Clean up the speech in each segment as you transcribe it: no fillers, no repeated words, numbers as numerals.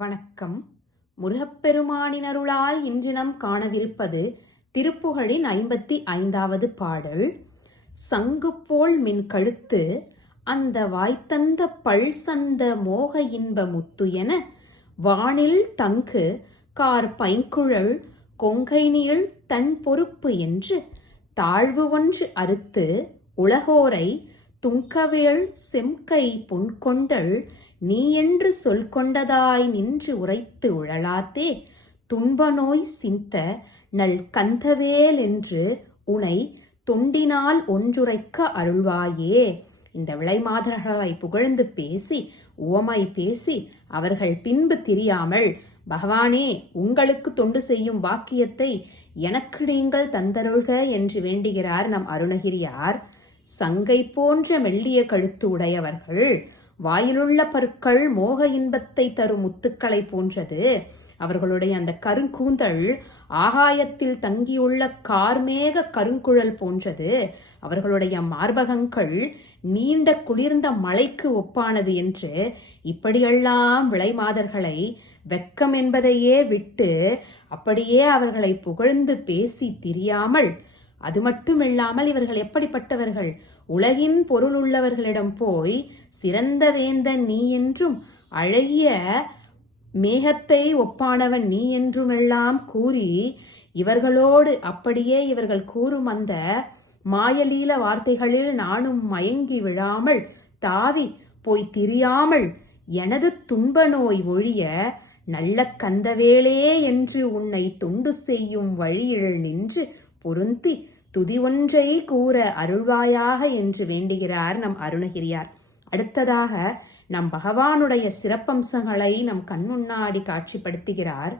வணக்கம். முருகப்பெருமானினருளால் இன்று நாம் காணவிருப்பது திருப்புகழின் 55வது பாடல். சங்கு போல் மின் கழுத்து அந்த வாய்த்தந்த பல் சந்த மோக இன்ப முத்து என வானில் தங்கு கார் பைங்குழல் கொங்கை நீள் தன் பொறுப்பு என்று தாழ்வு ஒன்று அறுத்து உலகோரை துங்கவேள் செம்கை பொன்கொண்டல் நீ என்று சொல் கொண்டதாய் நின்று உரைத்து உழலாத்தே துன்ப நோய் சிந்த நல் கந்தவேல் என்று உனை தொண்டினால் ஒன்றுரைக்க அருள்வாயே. இந்த விளைமாதர்களை புகழ்ந்து பேசி உவமை பேசி அவர்கள் பின்பு திரியாமல், பகவானே உங்களுக்கு தொண்டு செய்யும் வாக்கியத்தை எனக்கு நீங்கள் தந்தருள்க என்று வேண்டுகிறார் நம் அருணகிரியார். சங்கை போன்ற மெல்லிய கழுத்து உடையவர்கள், வாயிலுள்ள பற்கள் மோக இன்பத்தை தரும் முத்துக்களை போன்றது. அவர்களுடைய அந்த கருங்கூந்தல் ஆகாயத்தில் தங்கியுள்ள கார்மேக கருங்குழல் போன்றது. அவர்களுடைய மார்பகங்கள் நீண்ட குளிர்ந்த மலைக்கு ஒப்பானது என்று இப்படியெல்லாம் விளைமாதர்களை வெக்கம் என்பதையே விட்டு அப்படியே அவர்களை புகழ்ந்து பேசி திரியாமல், அது மட்டுமில்லாமல் இவர்கள் எப்படிப்பட்டவர்கள், உலகின் பொருள் உள்ளவர்களிடம் போய் சிறந்த வேந்தன் நீ என்றும் அழகிய மேகத்தை ஒப்பானவன் நீ என்றுமெல்லாம் கூறி இவர்களோடு அப்படியே இவர்கள் கூறும் அந்த மாயலீல வார்த்தைகளில் நானும் மயங்கி விழாமல் தாவி போய் திரியாமல் எனது துன்ப நோய் ஒழிய நல்ல கந்தவேளே என்று உன்னை தொண்டு செய்யும் வழியில் நின்று பொருந்தி துதி ஒன்றை கூற அருள்வாயாக என்று வேண்டுகிறார் நம் அருணகிரியார். அடுத்ததாக நம் பகவானுடைய சிறப்பம்சங்களை நம் கண்முன்னாடி காட்சிப்படுத்துகிறார்.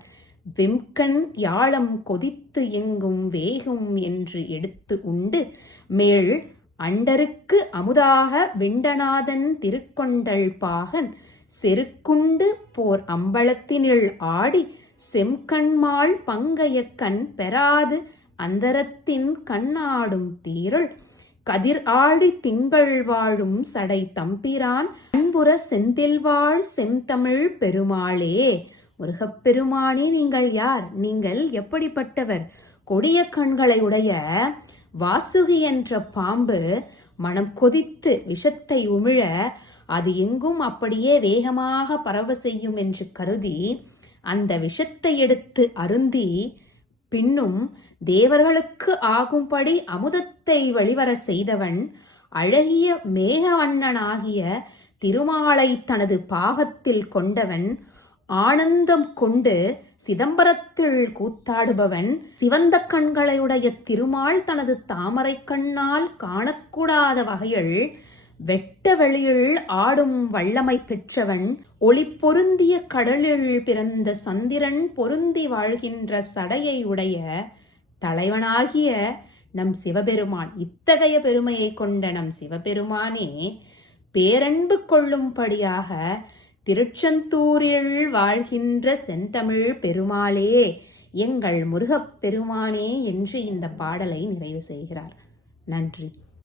வெம்கண் யாழம் கொதித்து எங்கும் வேகும் என்று எடுத்து உண்டு மேல் அண்டருக்கு அமுதாக வெண்டநாதன் திருக்கொண்டல் பாகன் செருக்குண்டு போர் அம்பலத்தினில் ஆடி செம்கண்மாள் பங்கைய கண் பெறாது அந்தரத்தின் கண்ணாடும் தீருள் கதிர் ஆடி திங்கள் வாழும் சடை தம்பிரான் அன்புற செந்தில்வாழ் செந்தமிழ் பெருமாளே. முருகப்பெருமானே, நீங்கள் யார்? நீங்கள் எப்படிப்பட்டவர்? கொடிய கண்களை உடைய வாசுகி என்ற பாம்பு மனம் கொதித்து விஷத்தை உமிழ அது எங்கும் அப்படியே வேகமாக பரவ செய்யும் என்று கருதி அந்த விஷத்தை எடுத்து அருந்தி பின்னும் தேவர்களுக்கு ஆகும்படி அமுதத்தை வெளிவர செய்தவன் அழகிய மேகவண்ணனாகிய திருமாலை தனது பாகத்தில் கொண்டவன், ஆனந்தம் கொண்டு சிதம்பரத்தில் கூத்தாடுபவன், சிவந்த கண்களையுடைய திருமால் தனது தாமரை கண்ணால் காணக்கூடாத வகையில் வெட்ட வெளியில் ஆடும் வல்லமை பெற்றவன், ஒளி பொருந்திய கடலில் பிறந்த சந்திரன் பொருந்தி வாழ்கின்ற சடையை உடைய தலைவனாகிய நம் சிவபெருமான். இத்தகைய பெருமையை கொண்ட நம் சிவபெருமானே, பேரன்பு கொள்ளும்படியாக திருச்செந்தூரில் வாழ்கின்ற செந்தமிழ் பெருமாளே, எங்கள் முருகப்பெருமானே என்று இந்த பாடலை நிறைவு செய்கிறார். நன்றி.